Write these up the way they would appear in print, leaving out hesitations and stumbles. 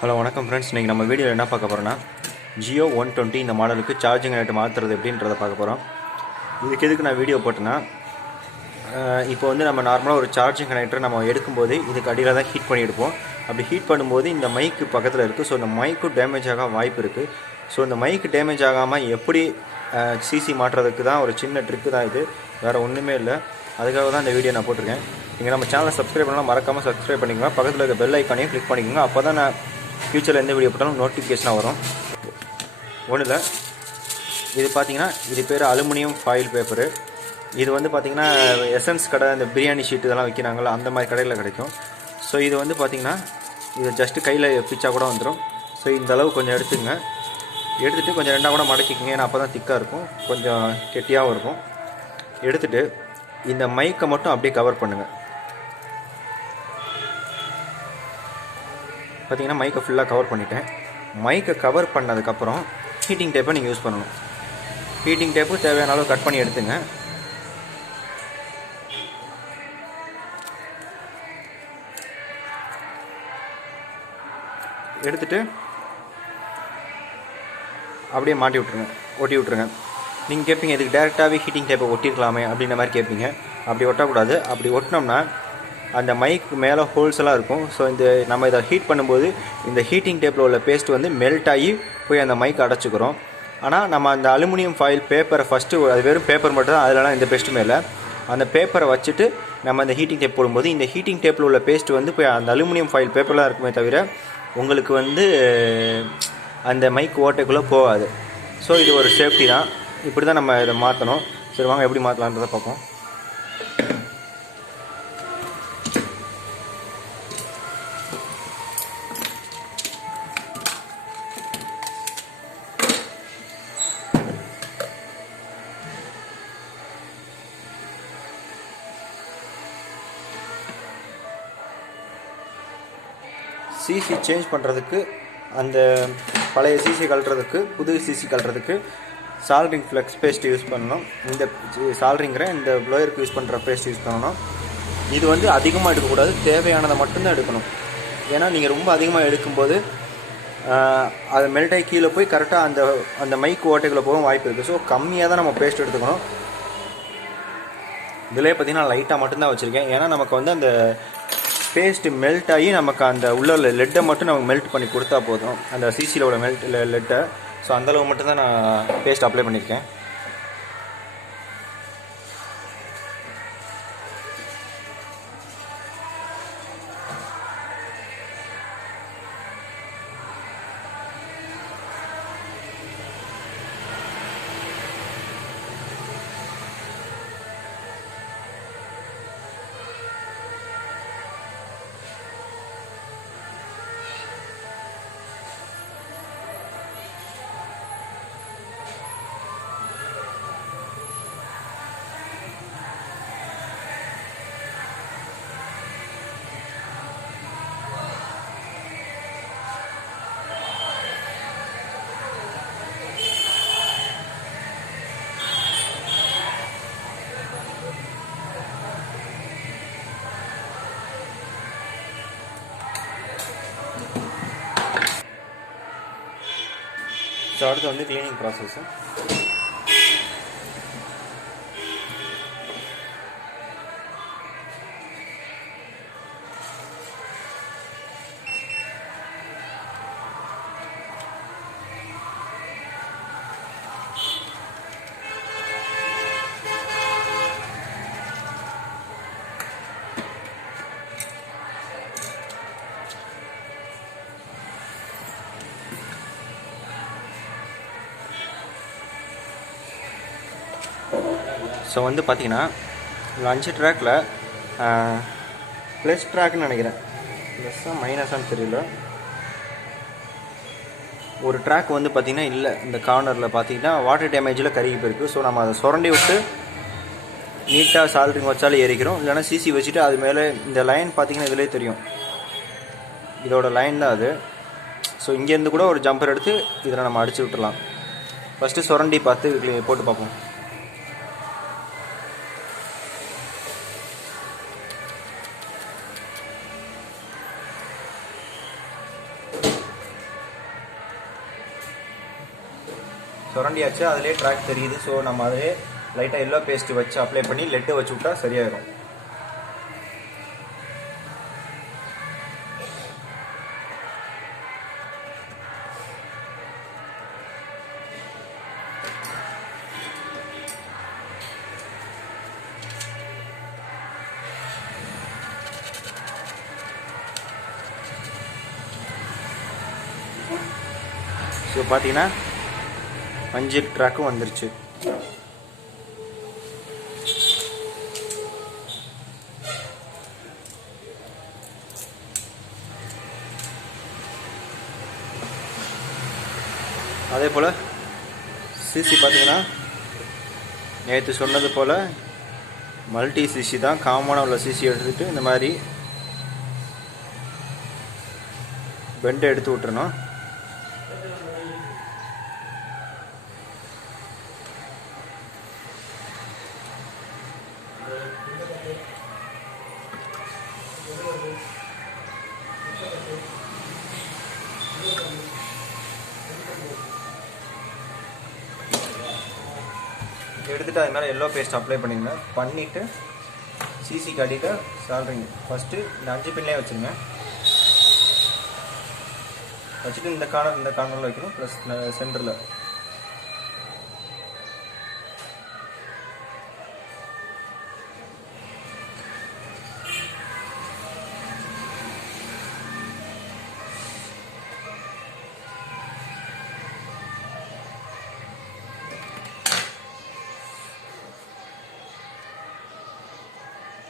Hello வணக்கம் friends. இன்றைக்கி நம்ம வீடியோவில் என்ன பார்க்க போகிறோன்னா ஜியோ 120 இந்த மாடலுக்கு சார்ஜிங் ரேட்டு மாற்றுறது எப்படின்றத பார்க்க போகிறோம். இதுக்கு எதுக்கு நான் வீடியோ போட்டேன்னா, இப்போ வந்து நம்ம நார்மலாக ஒரு சார்ஜிங் கனெக்டர் நம்ம எடுக்கும்போது இதுக்கு அடியில் தான் ஹீட் பண்ணி எடுப்போம். அப்படி ஹீட் பண்ணும்போது இந்த மைக்கு பக்கத்தில் இருக்குது. ஸோ இந்த மைக்கும் டேமேஜ் ஆக வாய்ப்பு இருக்குது. ஸோ இந்த மைக்கு டேமேஜ் ஆகாமல் எப்படி சிசி மாற்றுறதுக்கு தான் ஒரு சின்ன ட்ரிக்கு தான் இது, வேறு ஒன்றுமே இல்லை. அதுக்காக தான் இந்த வீடியோ நான் போட்டிருக்கேன். நீங்கள் நம்ம சேனலை சப்ஸ்கிரைப் பண்ணலாம், மறக்காமல் சப்ஸ்கிரைப் பண்ணிக்கோங்க. பக்கத்தில் இருக்க பெல் ஐக்கானையும் கிளிக் பண்ணிக்கோங்க. அப்போ தான் நான் ஃப்யூச்சரில் எந்த வீடியோ போட்டாலும் நோட்டிஃபிகேஷனாக வரும். ஒன்றும் இல்லை, இது பார்த்தீங்கன்னா இது பேர் அலுமினியம் ஃபாயில் பேப்பரு. இது வந்து பார்த்திங்கன்னா எசன்ஸ் கடை, இந்த பிரியாணி ஷீட் இதெல்லாம் விற்கிறாங்களா அந்த மாதிரி கடையில் கிடைக்கும். ஸோ இது வந்து பார்த்திங்கன்னா இது ஜஸ்ட்டு கையில் பிச்சா கூட வந்துடும். ஸோ இந்த அளவு கொஞ்சம் எடுத்துங்க. எடுத்துகிட்டு கொஞ்சம் ரெண்டாக கூட மடக்கிக்கங்க, ஏன்னா அப்போ தான் திக்காக இருக்கும், கொஞ்சம் கெட்டியாகவும் இருக்கும். எடுத்துகிட்டு இந்த மைக்கை மட்டும் அப்படியே கவர் பண்ணுங்கள். பார்த்தீங்கன்னா மைக்கை ஃபுல்லாக கவர் பண்ணிட்டேன். மைக்கை கவர் பண்ணதுக்கப்புறம் ஹீட்டிங் டேப்பை நீங்கள் யூஸ் பண்ணணும். ஹீட்டிங் டேப்பு தேவையான அளவு கட் பண்ணி எடுத்துங்க. எடுத்துகிட்டு அப்படியே மாட்டி விட்ருங்க, ஒட்டி விட்ருங்க. நீங்கள் கேட்பீங்க இதுக்கு டேரெக்டாகவே ஹீட்டிங் டேப்பை ஒட்டிருக்கலாமே அப்படின்ற மாதிரி கேட்பீங்க. அப்படி ஒட்டக்கூடாது. அப்படி ஒட்டினோம்னா அந்த மைக்கு மேலே ஹோல்ஸ் எல்லாம் இருக்கும். ஸோ நம்ம இதை ஹீட் பண்ணும்போது இந்த ஹீட்டிங் டேப்பில் உள்ள பேஸ்ட் வந்து மெல்ட் ஆகி போய் அந்த மைக் அடைச்சிக்கிறோம். ஆனால் நம்ம அந்த அலுமினியம் ஃபாயில் பேப்பரை ஃபஸ்ட்டு, அது வெறும் பேப்பர் மட்டும் தான், அதிலலாம் இந்த பேஸ்ட்டுமே இல்லை. அந்த பேப்பரை வச்சுட்டு நம்ம அந்த ஹீட்டிங் டேப் போடும்போது இந்த ஹீட்டிங் டேப்பில் உள்ள பேஸ்ட் வந்து போய் அந்த அலுமினியம் ஃபாயில் பேப்பர்லாம் இருக்குமே தவிர உங்களுக்கு வந்து அந்த மைக் ஓட்டைக்குள்ளே போகாது. ஸோ இது ஒரு சேஃப்டி தான். இப்படி தான் நம்ம இதை மாற்றணும். சரி வாங்க எப்படி மாற்றலான்றதை பார்ப்போம். சிசி சேஞ்ச் பண்ணுறதுக்கு, அந்த பழைய சிசி கழட்டுறதுக்கு, புது சிசி கழட்டுறதுக்கு சால்ட்ரிங் ஃப்ளெக்ஸ் பேஸ்ட் யூஸ் பண்ணணும். இந்த சால்ட்ரிங்கிற இந்த ப்ளோயருக்கு யூஸ் பண்ணுற பேஸ்ட் யூஸ் பண்ணணும். இது வந்து அதிகமாக எடுக்கக்கூடாது, தேவையானதை மட்டும்தான் எடுக்கணும். ஏன்னா நீங்கள் ரொம்ப அதிகமாக எடுக்கும்போது அது மெல்ட் ஆகி கீழே போய் கரெக்டாக அந்த மைக் ஓட்டைக்குள்ளே போகவும் வாய்ப்பு இருக்குது. ஸோ கம்மியாக தான் நம்ம பேஸ்ட் எடுத்துக்கணும். இதிலே பார்த்தீங்கன்னா லைட்டாக மட்டும்தான் வச்சுருக்கேன். ஏன்னா நமக்கு வந்து அந்த பேஸ்ட்டு மெல்ட் ஆகி நமக்கு அந்த உள்ள லெட்டை மட்டும் நமக்கு மெல்ட் பண்ணி கொடுத்தா போதும், அந்த சிசியில் உள்ள லெட்டை. ஸோ அந்தளவு மட்டும்தான் நான் பேஸ்ட் அப்ளை பண்ணியிருக்கேன். ஸோ அடுத்து வந்து க்ளீனிங் ப்ராசஸ்ஸு. ஸோ வந்து பார்த்திங்கன்னா இந்த 5 ட்ராக்கில் ப்ளஸ் ட்ராக்னு நினைக்கிறேன், ப்ளஸ்ஸாக மைனஸான்னு தெரியல. ஒரு ட்ராக் வந்து பார்த்திங்கன்னா இல்லை, இந்த கார்னரில் பார்த்திங்கன்னா வாட்டர் டேமேஜில் கருகி போயிருக்கு. ஸோ நம்ம அதை சுரண்டி விட்டு நீட்டாக சால்ட்ரிங் வச்சாலே ஏறிக்கிறோம். இல்லைனா சிசி வச்சுட்டு அது மேலே இந்த லைன் பார்த்திங்கன்னா இதிலே தெரியும், இதோட லைன் தான் அது. ஸோ இங்கேருந்து கூட ஒரு ஜம்பர் எடுத்து இதில் நம்ம அடித்து விட்டுடலாம். ஃபஸ்ட்டு சுரண்டி பார்த்து போட்டு பார்ப்போம். சுரண்டியாச்சு, அதிலே ட்ராக் தெரியுது. ஸோ நம்ம அதிலே லைட்டாக எல்லோ பேஸ்ட்டு வச்சு அப்ளை பண்ணி லெட்டு வச்சு விட்டா சரியாயிடும். ஸோ பார்த்தீங்கன்னா 5 ட்ராக்கும் வந்துருச்சு. அதே போல் சிசி பார்த்தீங்கன்னா நேற்று சொன்னது போல் மல்டி சிசி தான், காமனாக உள்ள சிசி எடுத்துகிட்டு இந்த மாதிரி பெண்டை எடுத்து விட்டுறணும். எடுத்துகிட்டு அது மேலே எல்லோ பேஸ்ட் அப்ளை பண்ணிடுங்க. பண்ணிவிட்டு சிசி காட்டிட்டு சால்ரிங்க ஃபஸ்ட்டு இந்த 5 பின்லேயே வச்சுருங்க. வச்சுட்டு இந்த கார்னரில் வைக்கணும், ப்ளஸ் சென்டரில்.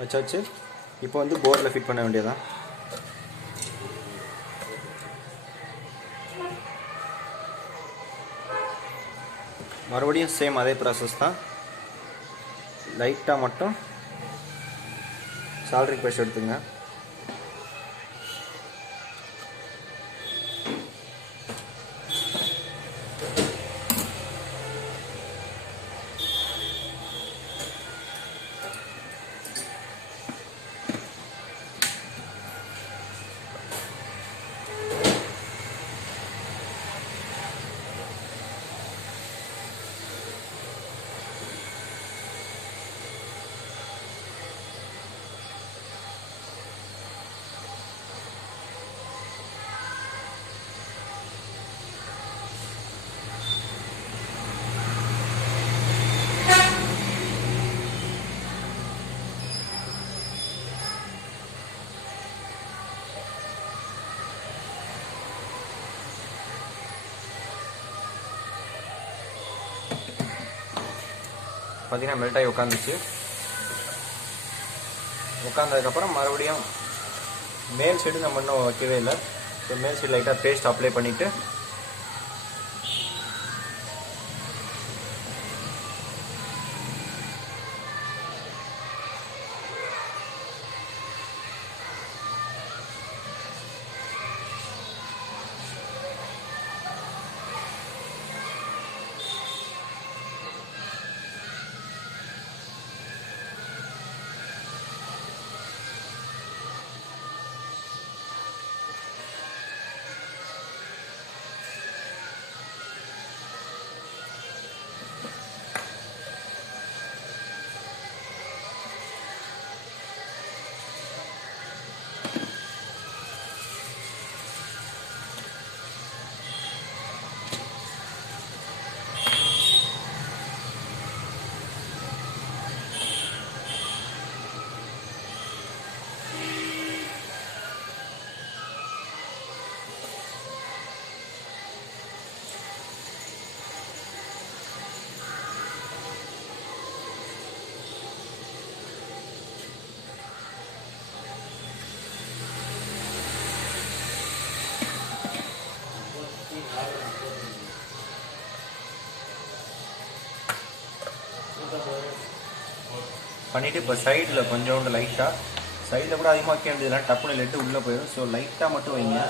வச்சாச்சு. இப்போ வந்து போர்டில் ஃபிட் பண்ண வேண்டியதான். மறுபடியும் சேம் அதே ப்ராசஸ் தான். லைட்டாக மட்டும் சால்ட்ரிங் பேஸ்ட் எடுத்துங்க. பார்த்தீங்கன்னா மெல்ட் ஆகி உட்காந்துச்சு. உட்காந்ததுக்கப்புறம் மறுபடியும் மேல் சைடு நம்ம இன்னும் வைக்கவே இல்லை. ஸோ மேல் சைடு லைட்டாக பேஸ்ட் அப்ளை பண்ணிவிட்டு பண்ணிவிட்டு இப்போ சைடில் கொஞ்சோண்டு லைட்டாக, சைடில் கூட அதிகமாக வைக்க வேண்டியதுனா டப்புன்னு லெட்டு உள்ளே போயிடும். ஸோ லைட்டாக மட்டும் வைங்க.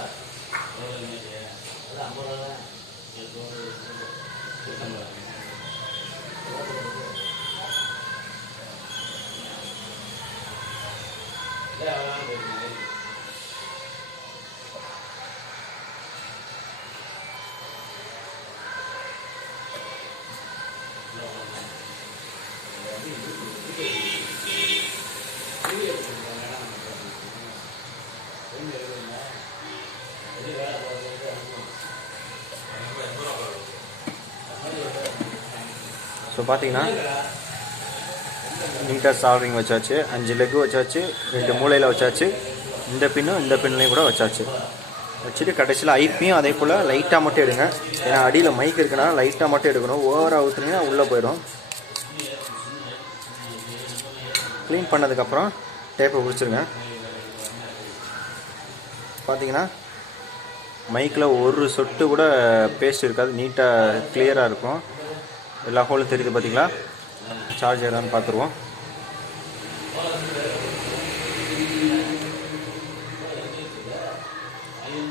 ஸோ பார்த்தீங்கன்னா நீட்டாக சால்ரிங் வச்சாச்சு, 5 லெக்கு வச்சாச்சு, 2 மூலையில் வச்சாச்சு, இந்த பின்லையும் கூட வச்சாச்சு. வச்சுட்டு கடைசியில் ஐப்பியும் அதே போல் லைட்டாக மட்டும் எடுங்க. ஏன்னா அடியில் மைக் இருக்குன்னா லைட்டாக மட்டும் எடுக்கணும். ஓவராக ஊற்றுனீங்கன்னா உள்ளே போயிடும். க்ளீன் பண்ணதுக்கப்புறம் டேப்பை பிடிச்சிருங்க. பார்த்தீங்கன்னா மைக்கில் ஒரு சொட்டு கூட பேஸ்ட் இருக்காது, நீட்டாக கிளியராக இருக்கும். எல்லா ஹோலும் தெரியுது பார்த்தீங்களா? சார்ஜ் ஏதான்னு பார்த்துருவோம்.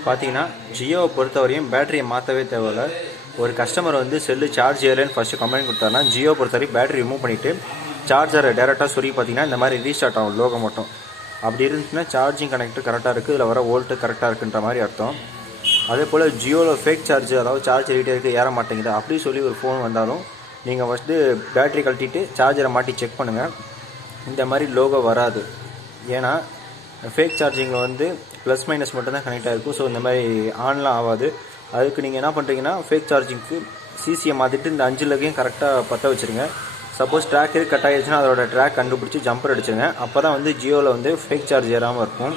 பார்த்தீங்கன்னா ஜியோவை பொறுத்தவரையும் பேட்டரியை மாற்றவே தேவையில்லை. ஒரு கஸ்டமர் வந்து செல்லு சார்ஜ் ஏறலன்னு ஃபஸ்ட்டு கம்ப்ளைண்ட் கொடுத்தாருன்னா ஜியோ பொறுத்தவரைக்கும் பேட்டரி ரிமூவ் பண்ணிவிட்டு சார்ஜரை டேரெக்டாக சொல்லி பார்த்தீங்கன்னா இந்த மாதிரி ரீஸ்டார்ட் ஆகும் லோகோ மட்டும். அப்படி இருந்துச்சுன்னா சார்ஜிங் கனெக்டர் கரெக்டாக இருக்குது, இதில் வர வோல்ட்டு கரெக்டாக இருக்குன்ற மாதிரி அர்த்தம். அதே போல் ஜியோவில் ஃபேக் சார்ஜ், அதாவது சார்ஜ் ரீட்டருக்கு ஏற மாட்டேங்குது அப்படி சொல்லி ஒரு ஃபோன் வந்தாலும் நீங்கள் ஃபஸ்ட்டு பேட்டரி கழட்டிட்டு சார்ஜரை மாட்டி செக் பண்ணுங்கள். இந்த மாதிரி லோகோ வராது. ஏன்னா ஃபேக் சார்ஜிங்கில் வந்து ப்ளஸ் மைனஸ் மட்டும்தான் கனெக்ட் ஆகிருக்கும். ஸோ இந்த மாதிரி ஆன்லாம் ஆகாது. அதுக்கு நீங்கள் என்ன பண்ணுறீங்கன்னா ஃபேக் சார்ஜிங்க்கு சிசியை மாற்றிட்டு இந்த 5 லெக்கையும் கரெக்டாக பற்ற வச்சுருங்க. சப்போஸ் ட்ராக் கட் ஆகிடுச்சுன்னா அதோட ட்ராக் கண்டுபிடிச்சி ஜம்பர் அடிச்சுருங்க. அப்போ தான் வந்து ஜியோவில் வந்து ஃபேக் சார்ஜ் ஏறாமல் இருக்கும்.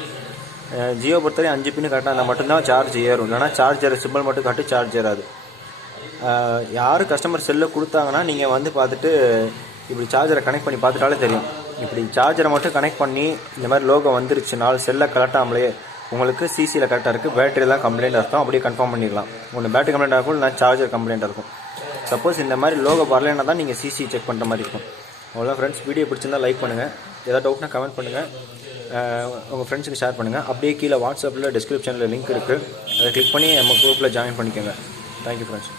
ஜியோ பொறுத்தவரை 5 பின்னு கரெக்டாக இருந்தால் மட்டும்தான் சார்ஜ் ஏறும். இல்லைனா சார்ஜர் சிம்பிள் மட்டும் காட்டி சார்ஜ் ஏறாது. யார் கஸ்டமர் செல்லை கொடுத்தாங்கன்னா நீங்கள் வந்து பார்த்துட்டு இப்படி சார்ஜரை கனெக்ட் பண்ணி பார்த்துட்டாலே தெரியும். இப்படி சார்ஜரை மட்டும் கனெக்ட் பண்ணி இந்த மாதிரி லோகோ வந்துருச்சுனால செல்லை கலட்டாமலே உங்களுக்கு சிசியில் கரெக்டாக இருக்குது, பேட்டரி தான் கம்ப்ளைண்ட் அர்த்தம். அப்படியே கன்ஃபார்ம் பண்ணிடலாம். ஒன்று பேட்டரி கம்ப்ளைண்ட் ஆகும், இல்லை சார்ஜர் கம்ப்ளைண்ட் இருக்கும். சப்போஸ் இந்த மாதிரி லோகோ வரலைன்னா தான் நீங்கள் சிசி செக் பண்ணுற மாதிரி இருக்கும். அவ்வளோ ஃப்ரெண்ட்ஸ், வீடியோ பிடிச்சிருந்தால் லைக் பண்ணுங்கள், ஏதாவது டவுட்னா கமெண்ட் பண்ணுங்கள், உங்கள் ஃப்ரெண்ட்ஸுக்கு ஷேர் பண்ணுங்கள். அப்படியே கீழே வாட்ஸ்அப்பில் டிஸ்கிரிப்ஷனில் லிங்க் இருக்குது, அதை கிளிக் பண்ணி நம்ம குரூப்பில் ஜாயின் பண்ணிக்கோங்க. Thank you friends.